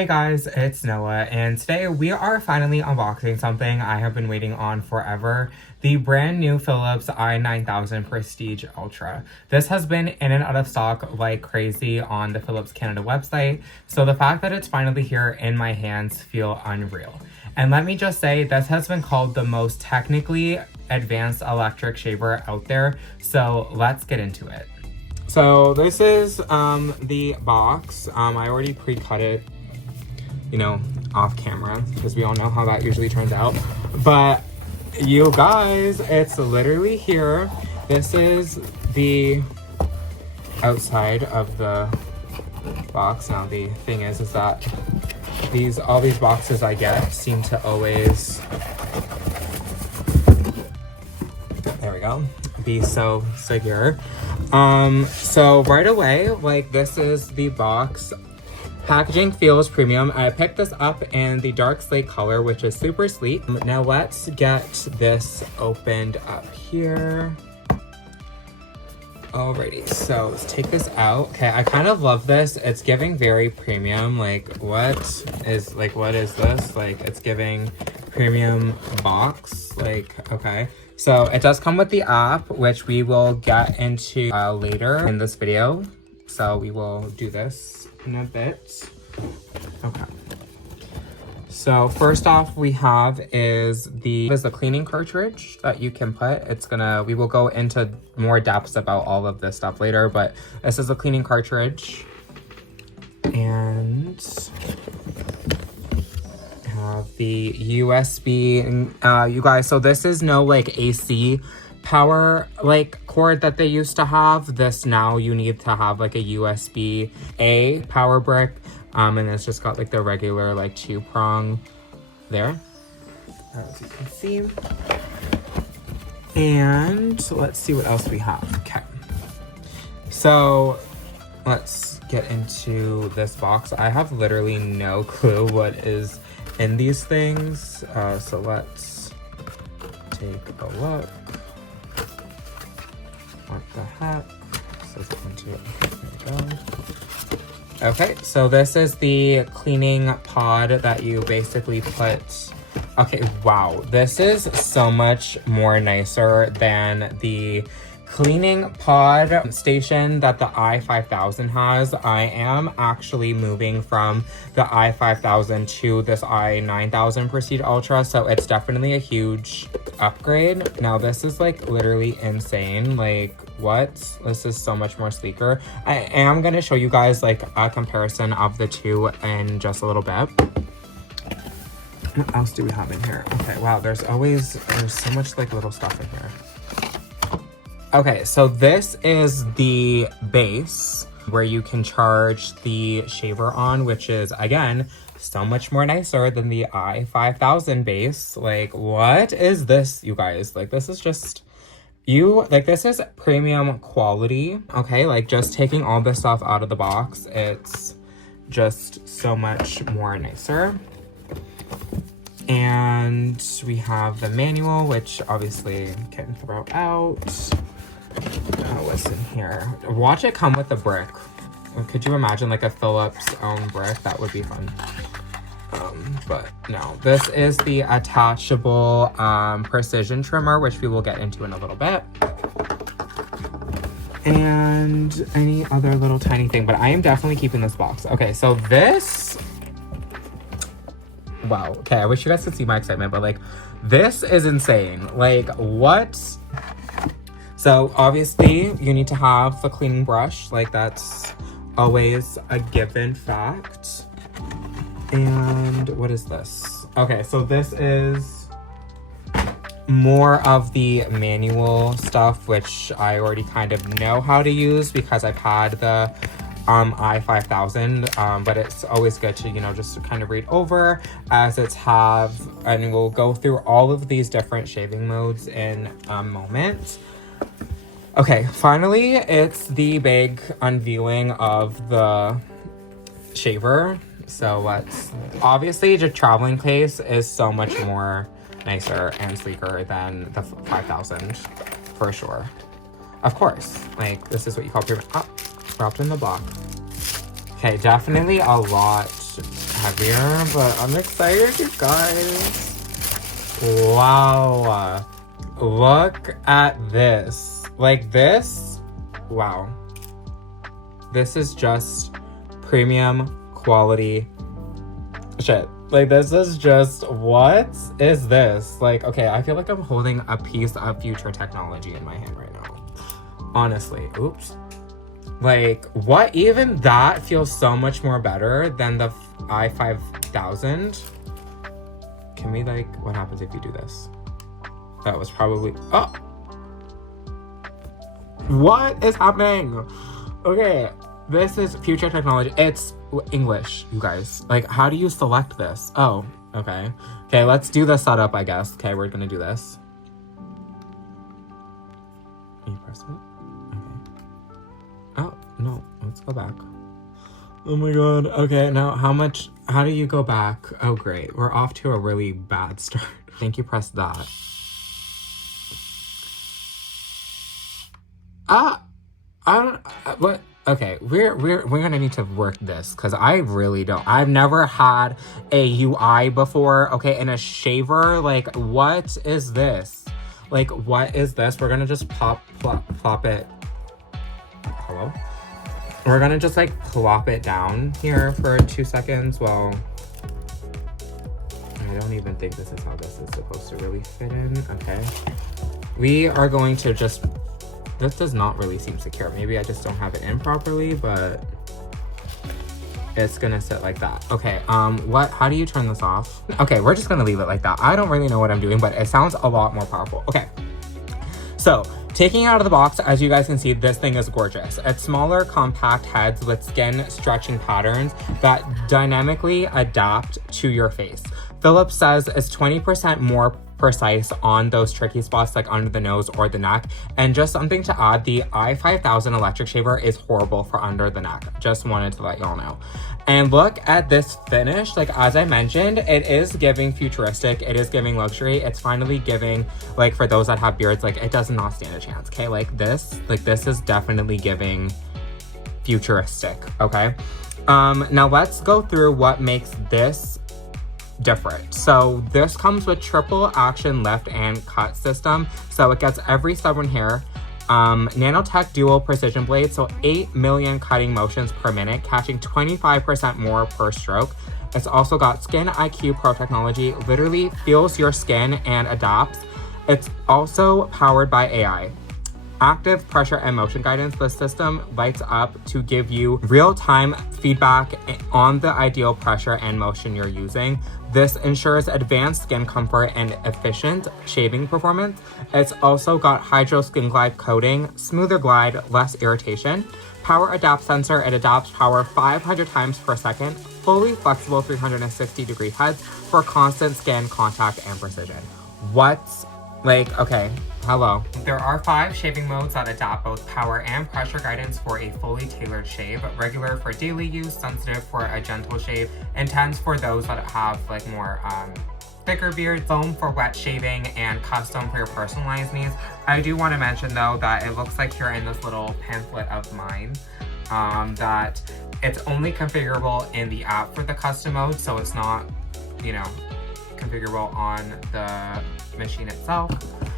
Hey guys, it's Noah, and today we are finally unboxing something I have been waiting on forever. The brand new Philips i9000 Prestige Ultra. This has been in and out of stock like crazy on the Philips Canada website, so the fact that it's finally here in my hands feel unreal. And let me just say, this has been called the most technically advanced electric shaver out there, so let's get into it. So this is the box. I already pre-cut it, you know, off camera, because we all know how that usually turns out. But you guys, it's literally here. This is the outside of the box. Now the thing is that all these boxes I get seem to always, there we go, be so secure. So right away, like, this is the box. Packaging feels premium. I picked this up in the dark slate color, which is super sleek. Now let's get this opened up here. Alrighty, so let's take this out. Okay, I kind of love this. It's giving very premium. Like, what is this? Like, it's giving premium box. Like, okay. So it does come with the app, which we will get into later in this video. So we will do this in a bit. Okay. So first off, we have is the cleaning cartridge that you can put. We will go into more depths about all of this stuff later, but this is a cleaning cartridge. And have the USB, you guys, so this is no like AC power like cord that they used to have. This now you need to have like a USB-A power brick, and it's just got like the regular like 2-prong there, as you can see. And let's see what else we have. Okay, so let's get into this box. I have literally no clue what is in these things, so let's take a look. What the heck? There we go. Okay, so this is the cleaning pod that you basically put. Okay, wow, this is so much more nicer than the cleaning pod station that the i5000 has. I am actually moving from the i5000 to this i9000 Prestige Ultra, so it's definitely a huge upgrade. Now this is like literally insane. Like, what? This is so much more sleeker. I am going to show you guys like a comparison of the two in just a little bit. What else do we have in here? Okay, wow, there's so much like little stuff in here. Okay, so this is the base where you can charge the shaver on, which is, again, so much more nicer than the i5000 base. Like, what is this, you guys? Like, this is just, this is premium quality, okay? Like, just taking all this stuff out of the box, it's just so much more nicer. And we have the manual, which obviously can throw out. What's in here? Watch it come with a brick. Could you imagine like a Philips own brick? That would be fun. But no, this is the attachable precision trimmer, which we will get into in a little bit. And any other little tiny thing, but I am definitely keeping this box. Okay, so this, wow, okay, I wish you guys could see my excitement, but like, this is insane. Like, what? So obviously you need to have the cleaning brush, like that's always a given fact. And what is this? Okay, so this is more of the manual stuff, which I already kind of know how to use because I've had the i5000, but it's always good to, you know, just to kind of read over as and we'll go through all of these different shaving modes in a moment. Okay, finally, it's the big unveiling of the shaver. So obviously the traveling case is so much more nicer and sleeker than the 5000 for sure. Of course, like, this is what you call premium. Oh, dropped in the block. Okay, definitely a lot heavier, but I'm excited, you guys. Wow. Look at this. Like this, wow. This is just premium quality shit. Like, this is just, what is this? Like, okay, I feel like I'm holding a piece of future technology in my hand right now. Honestly, oops. Like, what? Even that feels so much more better than the i9000. Can we, like, what happens if you do this? That was probably, oh! What is happening? Okay, this is future technology. It's English, you guys. Like, how do you select this? Oh, okay. Okay, let's do the setup, I guess. Okay, we're gonna do this. Can you press it? Oh, no, let's go back. Oh my god. Okay, now how do you go back? Oh, great. We're off to a really bad start. I think you press that. I don't, what? Okay, we're gonna need to work this, because I really don't. I've never had a UI before, okay, and a shaver. Like, what is this? Like, what is this? We're gonna just plop it. Hello? We're gonna just like plop it down here for 2 seconds while I don't even think this is how this is supposed to really fit in. Okay. We are going to just, this does not really seem secure. Maybe I just don't have it in properly, but it's gonna sit like that. Okay, how do you turn this off? Okay, we're just gonna leave it like that. I don't really know what I'm doing, but it sounds a lot more powerful. Okay, so taking it out of the box, as you guys can see, this thing is gorgeous. It's smaller, compact heads with skin stretching patterns that dynamically adapt to your face. Philips says it's 20% more precise on those tricky spots like under the nose or the neck. And just something to add, the i9000 electric shaver is horrible for under the neck. Just wanted to let y'all know. And look at this finish. Like, as I mentioned, it is giving futuristic. It is giving luxury. It's finally giving, like, for those that have beards, like, it does not stand a chance, okay? Like, this is definitely giving futuristic, okay? Now let's go through what makes this different. So this comes with triple action lift and cut system. So it gets every stubborn hair. Nanotech dual precision blade, so 8 million cutting motions per minute, catching 25% more per stroke. It's also got Skin IQ Pro technology, literally feels your skin and adapts. It's also powered by AI. Active pressure and motion guidance. The system lights up to give you real-time feedback on the ideal pressure and motion you're using. This ensures advanced skin comfort and efficient shaving performance. It's also got Hydro Skin Glide coating, smoother glide, less irritation. Power Adapt sensor, it adapts power 500 times per second. Fully flexible 360-degree heads for constant skin contact and precision. What's like, okay, hello. There are 5 shaving modes that adapt both power and pressure guidance for a fully tailored shave. Regular for daily use, sensitive for a gentle shave, intense for those that have like more thicker beards, foam for wet shaving, and custom for your personalized needs. I do want to mention though that it looks like here in this little pamphlet of mine that it's only configurable in the app for the custom mode, so it's not, you know, configurable on the machine itself.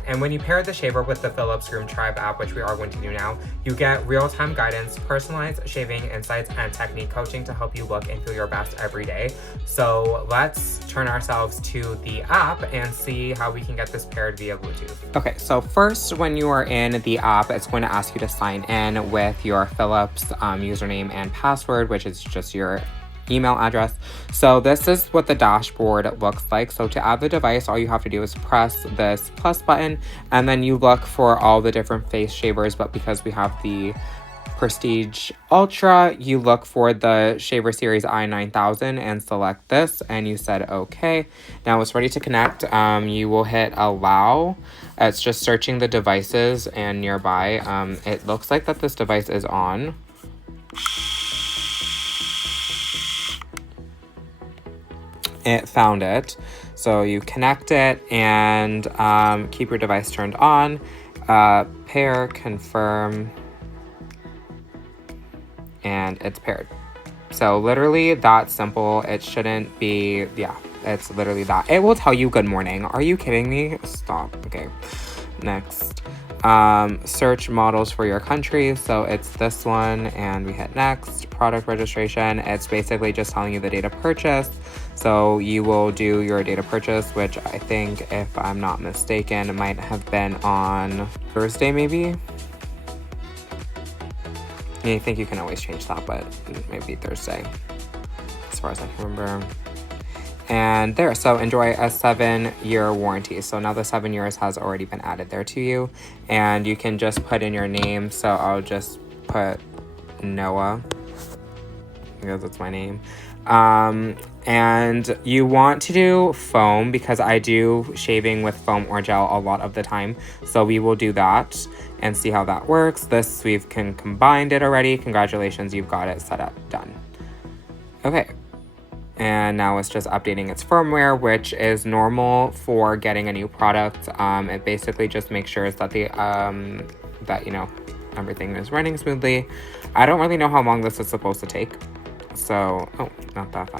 And when you pair the shaver with the Philips Groomtribe app, which we are going to do now, you get real-time guidance, personalized shaving insights, and technique coaching to help you look and feel your best every day. So let's turn ourselves to the app and see how we can get this paired via Bluetooth. Okay, so first, when you are in the app, it's going to ask you to sign in with your Philips username and password, which is just your email address. So this is what the dashboard looks like. So to add the device, all you have to do is press this plus button, and then you look for all the different face shavers. But because we have the Prestige Ultra, you look for the shaver series i9000 and select this, and you said okay. Now it's ready to connect. You will hit allow. It's just searching the devices and nearby. It looks like that this device is on. It found it. So you connect it and keep your device turned on. Pair, confirm, and it's paired. So literally that simple. It shouldn't be, yeah, it's literally that. It will tell you good morning. Are you kidding me? Stop. Okay, next. Search models for your country. So it's this one, and we hit next. Product registration. It's basically just telling you the date of purchase. So you will do your date of purchase, which I think, if I'm not mistaken, it might have been on Thursday, maybe. I think you can always change that, but maybe Thursday, as far as I can remember. And there, so enjoy a 7-year warranty. So now the 7 years has already been added there to you, and you can just put in your name. So I'll just put Noah, because it's my name. And you want to do foam, because I do shaving with foam or gel a lot of the time. So we will do that and see how that works. This, we've combined it already. Congratulations, you've got it set up, done. Okay. And now it's just updating its firmware, which is normal for getting a new product. It basically just makes sure that that, you know, everything is running smoothly. I don't really know how long this is supposed to take. So, oh, not that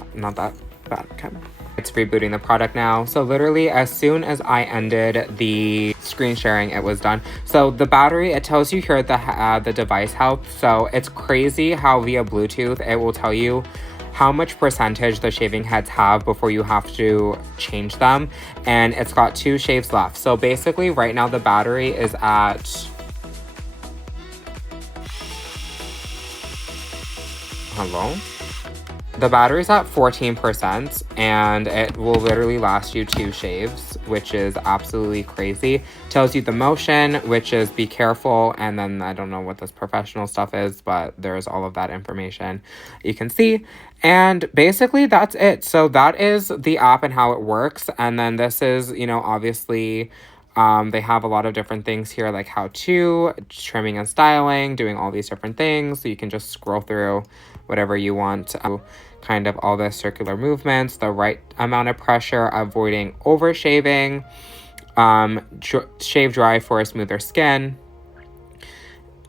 bad. Okay. It's rebooting the product now. So literally as soon as I ended the screen sharing, it was done. So the battery, it tells you here the device health. So it's crazy how via Bluetooth, it will tell you how much percentage the shaving heads have before you have to change them. And it's got 2 shaves left. So basically right now the battery is at, hello? The battery's at 14%, and it will literally last you 2 shaves, which is absolutely crazy. Tells you the motion, which is be careful, and then I don't know what this professional stuff is, but there's all of that information you can see. And basically that's it. So that is the app and how it works. And then this is, you know, obviously they have a lot of different things here, like how to, trimming and styling, doing all these different things. So you can just scroll through whatever you want. Kind of all the circular movements, the right amount of pressure, avoiding over shaving, shave dry for a smoother skin.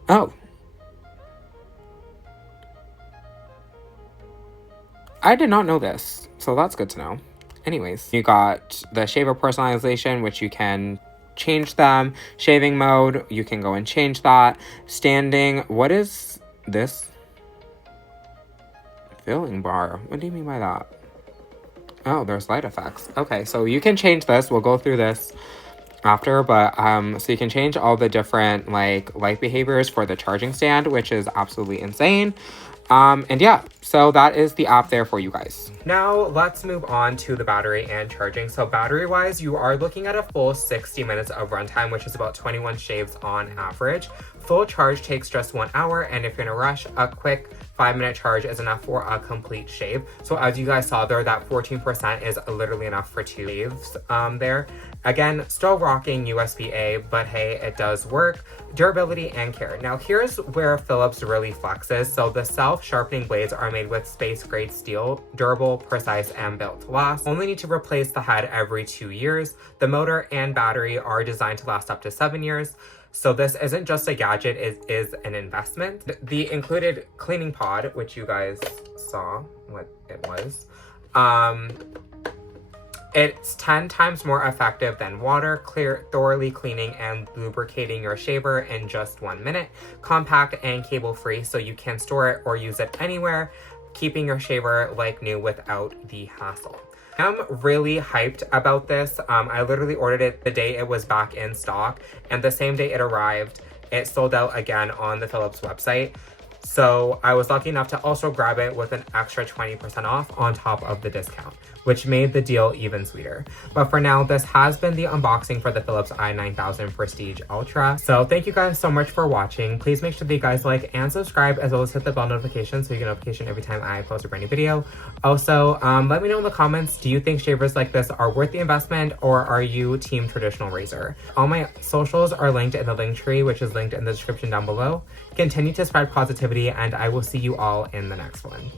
Oh. I did not know this, so that's good to know. Anyways, you got the shaver personalization, which you can change them. Shaving mode, you can go and change that. Standing, what is this? Filling bar, what do you mean by that? Oh, there's light effects. Okay, so you can change this. We'll go through this after, but so you can change all the different like light behaviors for the charging stand, which is absolutely insane. And yeah, so that is the app there for you guys. Now let's move on to the battery and charging. So battery wise, you are looking at a full 60 minutes of runtime, which is about 21 shaves on average. Full charge takes just 1 hour, and if you're in a rush, a quick 5-minute charge is enough for a complete shave. So as you guys saw there, that 14% is literally enough for 2 shaves there. Again, still rocking USB-A, but hey, it does work. Durability and care. Now here's where Philips really flexes. So the self-sharpening blades are made with space-grade steel, durable, precise, and built to last. Only need to replace the head every 2 years. The motor and battery are designed to last up to 7 years. So this isn't just a gadget, it is an investment. The included cleaning pod, which you guys saw what it was, it's 10 times more effective than water, thoroughly cleaning and lubricating your shaver in just 1 minute. Compact and cable-free, so you can store it or use it anywhere, keeping your shaver like new without the hassle. I'm really hyped about this. I literally ordered it the day it was back in stock, and the same day it arrived, it sold out again on the Philips website. So I was lucky enough to also grab it with an extra 20% off on top of the discount, which made the deal even sweeter. But for now, this has been the unboxing for the Philips i9000 Prestige Ultra. So thank you guys so much for watching. Please make sure that you guys like and subscribe, as well as hit the bell notification so you get notification every time I post a brand new video. Also, let me know in the comments, do you think shavers like this are worth the investment, or are you team traditional razor? All my socials are linked in the link tree, which is linked in the description down below. Continue to spread positivity, and I will see you all in the next one.